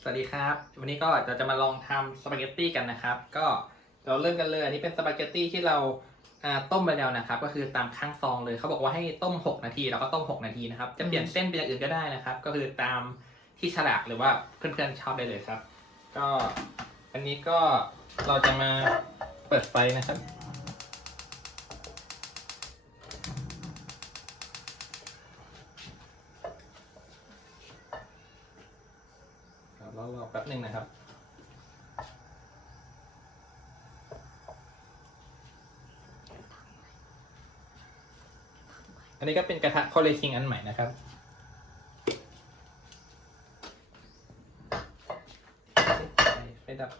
สวัสดีครับ วันนี้ก็เราจะมาลองทำสปาเกตตี้กันนะครับ ก็เราเริ่มกันเลยอันนี้เป็นสปาเกตตี้ที่เราต้มไปแล้วนะครับ ก็คือตามข้างซองเลยเขาบอกว่าให้ต้ม 6 นาทีเราก็ต้ม 6 นาทีนะครับจะเปลี่ยนเส้นเป็นอย่างอื่นก็ได้นะครับ ก็คือตามที่ฉลากหรือว่าเพื่อนๆชอบได้เลยครับ ก็อันนี้ก็เราจะมาเปิดไฟนะครับรอรอแป๊บ หนึ่งนะครับ อันนี้ก็เป็นกระทะคอเลคิงอันใหม่นะครับไฟดับ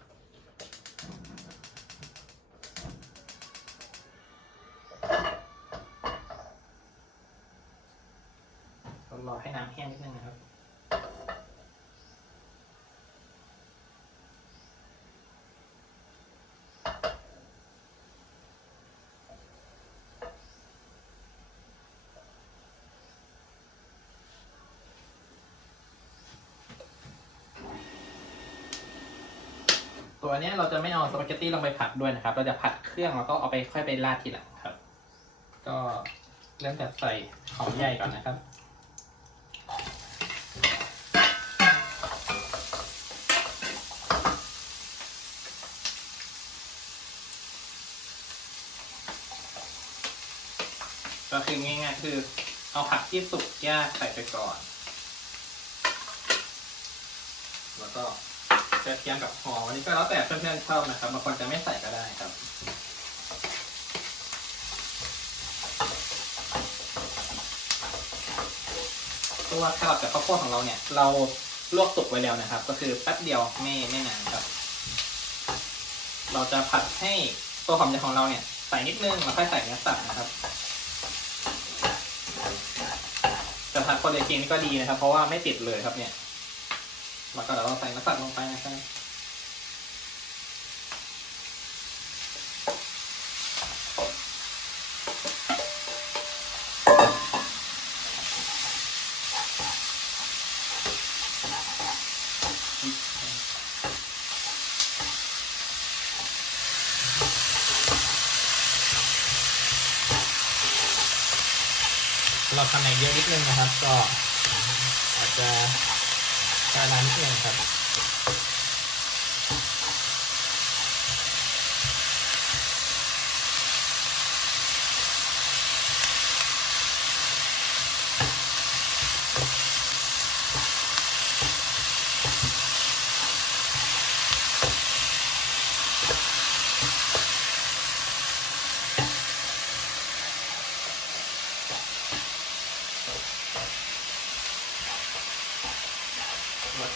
เรารอให้น้ำแห้งนิดนึงนะครับ ตัวเนี้ยเราจะไม่เอาสปาเกตตี้ลงไปผัดด้วยนะครับ เราจะผัดเครื่องแล้วก็เอาไปค่อยไปราดทีหลังครับ ก็เริ่มจากใส่หอมใหญ่ก่อนนะครับก็คือง่ายๆคือเอาผักที่สุกยางใส่ไปก่อน แล้วก็ กระเทียมกับหอมอันนี้ก็แล้วแต่เพื่อนๆชอบนะครับบางคนจะไม่ใส่ก็ได้ครับตัวแครอทกับข้าวโพดของเราเนี่ย เราลวกสุกไว้แล้วนะครับ ก็คือแป๊บเดียวไม่ไม่นานครับ เราจะผัดให้ตัวหอมใหญ่ของเราเนี่ยใส่นิดนึงแล้วค่อยใส่เนื้อสัตว์นะครับจะผัดคนเดียวกินนี่ก็ดีนะครับ เพราะว่าไม่ติดเลยครับเนี่ย แล้วก็เดี๋ยวเราใส่เนื้อสัตว์ลงไปนะครับเราทำในเยอะนิดนึงนะครับ ก็อาจจะ ใช้น้ำนิดนึงครับ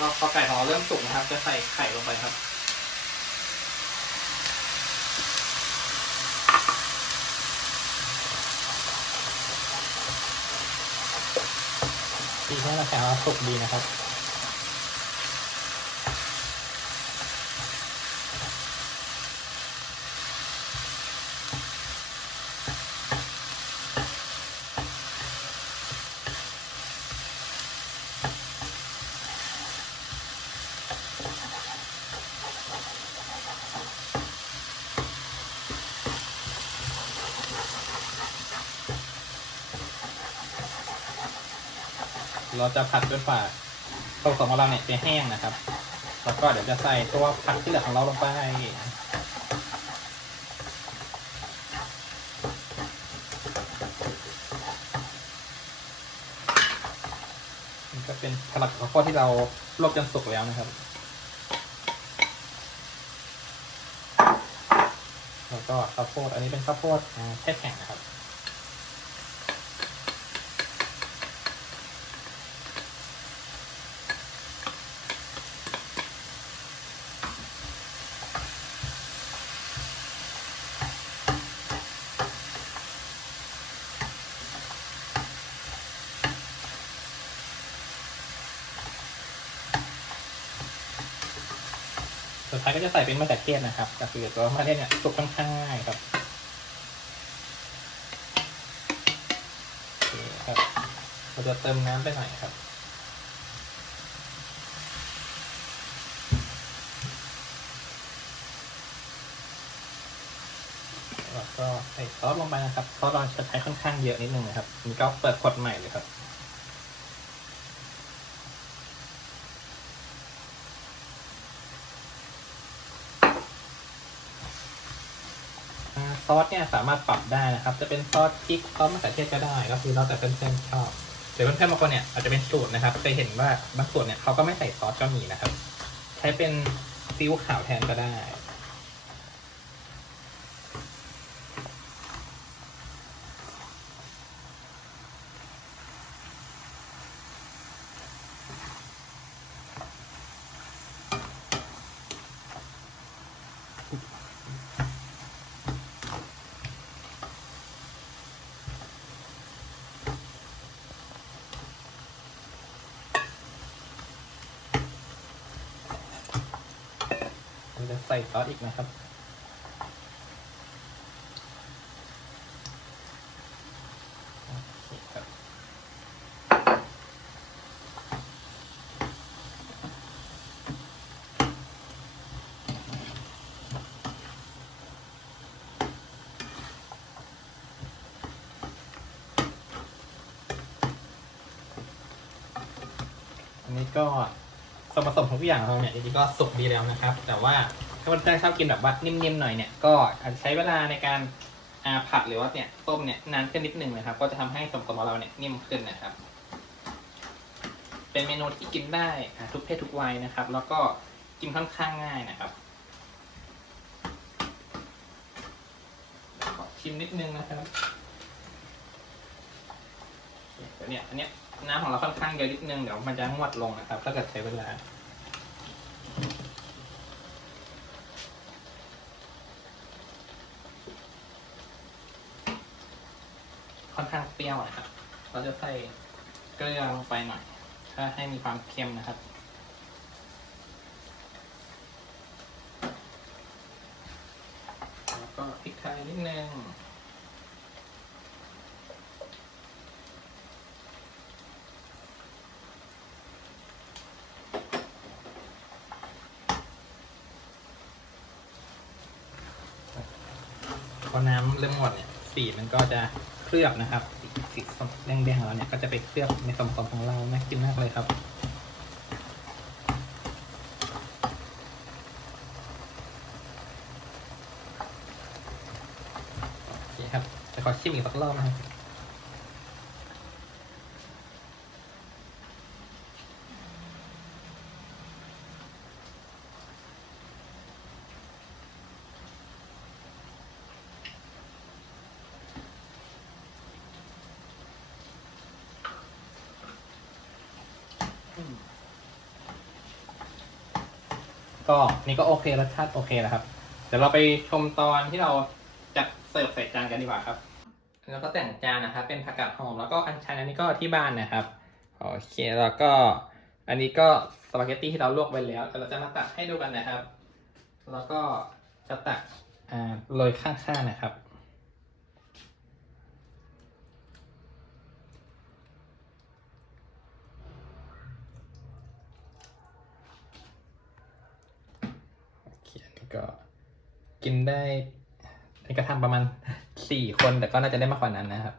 แล้วก็พอไก่ของเราเริ่มสุกนะครับ จะใส่ไข่ลงไปครับดีแค่เราแข่งเราสุกดีนะครับ เราจะผัดจนฝ่าตัวของเราเนี่ยจะแห้งนะครับ แล้วก็เดี๋ยวจะใส่ตัวผักที่เหลือของเราลงไปก็เป็นผักข้าวโพดที่เราลวกจนสุกแล้วนะครับ แล้วก็ข้าวโพด อันนี้เป็นข้าวโพดแช่แข็งนะครับ สุดท้ายก็จะใส่เป็นมะเขือเทศนะครับก็คือตัวมะเขือเนี่ยสุกค่อนข้างง่ายครับครับเราจะเติมน้ำไปหน่อยครับแล้วก็ใส่ซอสลงไปนะครับซอสเราจะใช้ค่อนข้างเยอะนิดนึงนะครับนี่ก็เปิดขวดใหม่เลยครับ ซอสเนี่ยสามารถปรับได้นะครับ จะเป็นซอสพริกซอสมะเขือเทศก็ได้ ก็คือแล้วแต่เพื่อนๆชอบหรือเพื่อนๆบางคนเนี่ยอาจจะเป็นสูตรนะครับเคยเห็นว่าบางสูตรเนี่ยเขาก็ไม่ใส่ซอสก็มีนะครับ ใช้เป็นซีอิ๊วขาวแทนก็ได้ จะใส่ซอสอีกนะครับ อันนี้ก็ส่วนผสมทุกอย่างของเราเนี่ยจริงๆก็สุกดีแล้วนะครับ แต่ว่า ถ้าเพื่อนๆชอบกินแบบว่านิ่มๆหน่อยเนี่ยก็อาจจะใช้เวลาในการอาผัดหรือว่าเนี่ยต้มเนี่ยนานขึ้นนิดนึงนะครับ ก็จะทำให้ส่วนผสมของเราเนี่ยนิ่มขึ้นนะครับ เป็นเมนูที่กินได้ทุกเพศทุกวัยนะครับ แล้วก็กินค่อนข้างง่ายนะครับชิมนิดนึงนะครับเดี๋ยวเนี่ยอันเนี้ยน้ำของเราค่อนข้างเยอะนิดนึงเดี๋ยวมันจะงวดลงนะครับ ถ้าเกิดใช้เวลา ค่อนข้างเปรี้ ยวนะครับ เราจะใส่เกลือลงไปหน่อยเพื่อให้มีความเค็มนะครับ แล้วก็พริกไทยนิดนึงพอน้ำเริ่มหมดเนี่ยสีมันก็จะเคลือบนะครับ สีสีแดงๆของเราเนี่ยก็จะไปเคลือบในส่วนผสมของเราน่ากินมากเลยครับโอเคครับจะขอชิมอีกสักรอบนะครับ ก็นี่ก็โอเครสชาติโอเคแล้วครับเดี๋ยวเราไปชมตอนที่เราจัดเสิร์ฟใส่จานกันดีกว่าครับ แล้วก็แต่งจานนะครับเป็นผักกาดหอมแล้วก็อันชันอันนี้ก็ที่บ้านนะครับโอเคแล้วก็อันนี้ก็สปาเกตตี้ที่เราลวกไว้แล้วแต่เราจะมาตักให้ดูกันนะครับ แล้วก็จะตักอ่าโรยข้างๆนะครับ โอเคอันนี้ ก็กินได้ในกระทำประมาณสี่คนแต่ก็น่าจะได้มากกว่านั้นนะครับ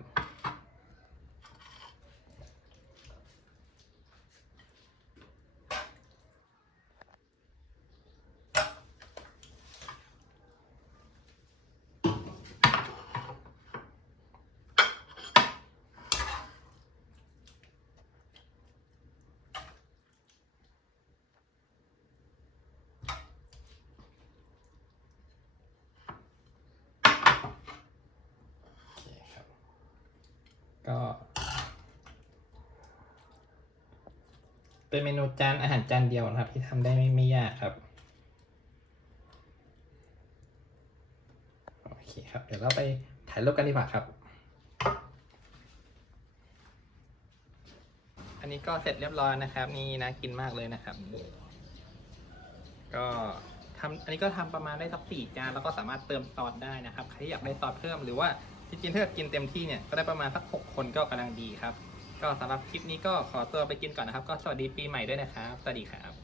ก็ เป็นเมนูจานอาหารจานเดียวนะครับ ที่ทำได้ไม่ไม่ยากครับ โอเคครับ เดี๋ยวเราไปถ่ายรูปกันดีกว่าครับอันนี้ก็เสร็จเรียบร้อยนะครับ นี่น่ากินมากเลยนะครับ ก็ทำอันนี้ก็ทำประมาณได้สักสี่จานแล้วก็สามารถเติมซอสได้นะครับ ใครอยากได้ซอสเพิ่มหรือว่า จริงๆถ้าเกิดกินเต็มที่เนี่ยก็ได้ประมาณสักหกคนก็กำลังดีครับ ก็สำหรับคลิปนี้ก็ขอตัวไปกินก่อนนะครับ ก็สวัสดีปีใหม่ด้วยนะครับ สวัสดีครับ